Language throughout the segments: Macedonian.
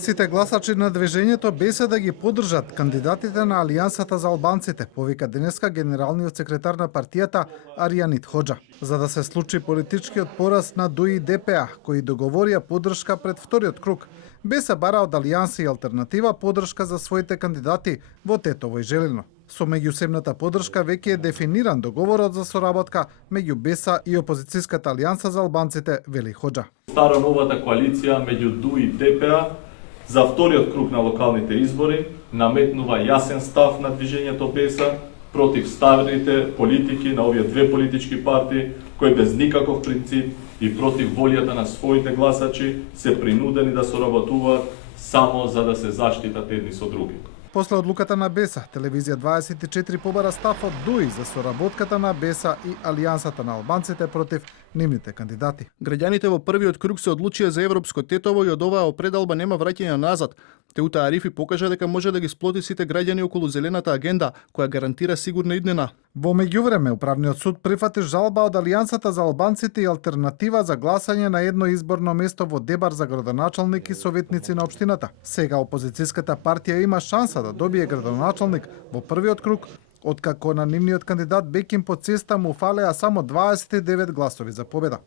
Сите гласачи на движењето беса да ги поддржат кандидатите на Алијансата за албанците, повика денеска генералниот секретар на партијата Аријанит Хоџа. За да се случи политичкиот пораз на ДУИ и ДПА, кои договорија поддршка пред вториот круг, беса бара од Алијанса и Алтернатива поддршка за своите кандидати во Тетово и Желино. Со меѓусебната поддршка веќе е дефиниран договорот за соработка меѓу БЕСА и опозицијската Алијанса за албанците, вели Хоџа. Стара новата коалиција меѓу ДУИ и ДПА за вториот круг на локалните избори наметнува јасен став на движењето БЕСА против старите политики на овие две политички партии кои без никаков принцип и против волјата на своите гласачи се принудени да соработуваат само за да се заштитат едни со други. После одлуката на БЕСА, Телевизија 24 побара став од ДУИ за соработката на БЕСА и Алијансата на албанците против нивните кандидати. Граѓаните во првиот круг се одлучија за европско Тетово и од оваа опредалба нема враќање назад. Теута Арифи покажа дека може да ги сплоти сите граѓани околу зелената агенда, која гарантира сигурна иднина. Во меѓувреме, Управниот суд прифати жалба од Алијансата за албанците и Алтернатива за гласање на едно изборно место во Дебар за градоначалник и советници на општината. Сега опозицијската партија има шанса да добие градоначалник во првиот круг, откако на нивниот кандидат Бекин по цеста му фалеа само 29 гласови за победа.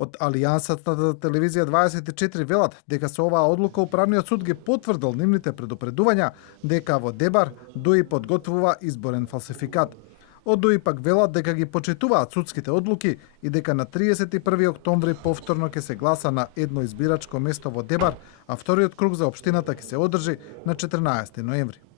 Од Алијансата за Телевизија 24 велат дека со оваа одлука Управниот суд ги потврдил нивните предупредувања дека во Дебар ДУИ подготвува изборен фалсификат. Од ДУИ пак велат дека ги почитуваат судските одлуки и дека на 31 октомври повторно ќе се гласа на едно избирачко место во Дебар, а вториот круг за општината ќе се одржи на 14 ноември.